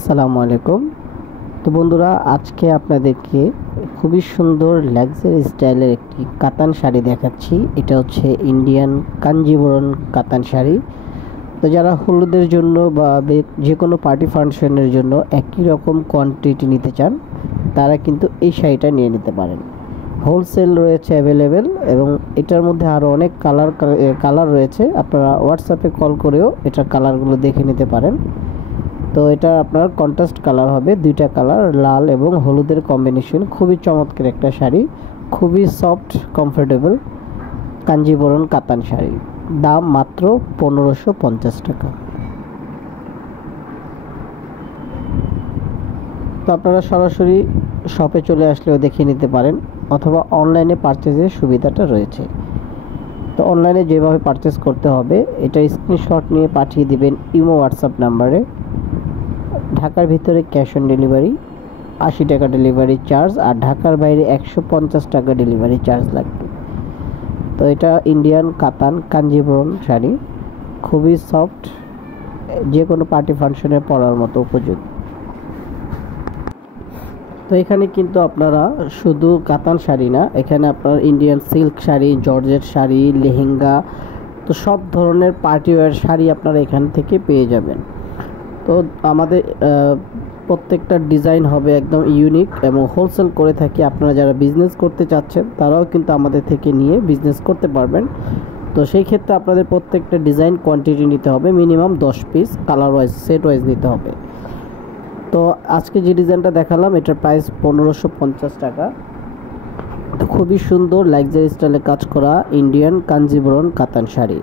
আসসালামু আলাইকুম। তো বন্ধুরা, আজকে আপনাদেরকে খুবই সুন্দর লাক্সারি স্টাইলের একটি কাতান শাড়ি দেখাচ্ছি। এটা হচ্ছে ইন্ডিয়ান কাঞ্জিবরম কাতান শাড়ি। তো যারা হলুদের জন্য বা যে কোনো পার্টি ফাংশনের জন্য একই রকম কোয়ান্টিটি নিতে চান, তারা কিন্তু এই শাড়িটা নিয়ে নিতে পারেন। হোলসেল রয়েছে অ্যাভেলেবেল, এবং এটার মধ্যে আরও অনেক কালার রয়েছে। আপনারা হোয়াটসঅ্যাপে কল করেও এটার কালারগুলো দেখে নিতে পারেন। তো এটা আপনার কন্ট্রাস্ট কালার হবে, দুইটা কালার, লাল এবং হলুদের কম্বিনেশন। খুবই চমৎকার একটা শাড়ি, খুবই সফট কমফোর্টেবল কাঞ্জিবরম কাতান শাড়ি। দাম মাত্র 1550 টাকা। তো আপনারা সরাসরি শপে চলে আসলেও দেখিয়ে নিতে পারেন, অথবা অনলাইনে পারচেজের সুবিধাটা রয়েছে। তো অনলাইনে যেভাবে পারচেজ করতে হবে, এটা স্ক্রিনশট নিয়ে পাঠিয়ে দিবেন ইমো হোয়াটসঅ্যাপ নাম্বারে। ঢাকার ভিতরে ক্যাশ অন ডেলিভারি, 80 টাকা ডেলিভারি চার্জ, আর ঢাকার বাইরে 150 টাকা ডেলিভারি চার্জ লাগবে। তো এটা ইন্ডিয়ান কাতান কাঞ্জিবরম শাড়ি, খুবই সফট, যে কোনো পার্টি ফাংশনে পরার মতো উপযোগী। তো এখানে কিন্তু আপনারা শুধু কাতান শাড়ি না, এখানে আপনার Indian silk sari, georgette sari, lehenga, তো সব ধরনের পার্টিওয়্যার শাড়ি আপনারা এখান থেকে পেয়ে যাবেন। তো আমাদের প্রত্যেকটা ডিজাইন হবে একদম ইউনিক, এবং হোলসেল করে থাকি। আপনারা যারা বিজনেস করতে চাচ্ছেন, তারাও কিন্তু আমাদের থেকে নিয়ে বিজনেস করতে পারবেন। তো সেই ক্ষেত্রে আপনাদের প্রত্যেকটা ডিজাইন কোয়ান্টিটি নিতে হবে, minimum 10 piece, colour wise set wise নিতে হবে। তো আজকে যে ডিজাইনটা দেখালাম, এটার প্রাইস 1550 টাকা। তো খুবই সুন্দর লাক্সারি স্টাইলে কাজ করা ইন্ডিয়ান কাঞ্জিবরম কাতান শাড়ি।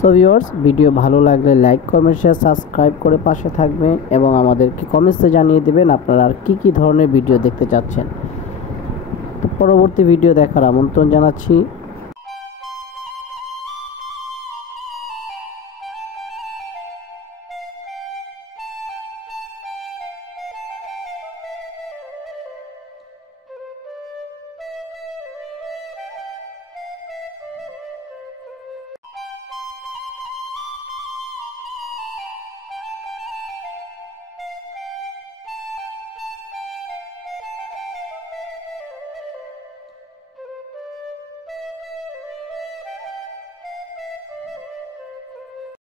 সো ভিউয়ার্স, ভিডিও ভালো লাগলে লাইক, কমেন্ট, শেয়ার, সাবস্ক্রাইব করে পাশে থাকবেন, এবং আমাদেরকে কমেন্টসে জানিয়ে দেবেন আপনারা আর কী ধরনের ভিডিও দেখতে চাচ্ছেন। তো পরবর্তী ভিডিও দেখার আমন্ত্রণ জানাচ্ছি।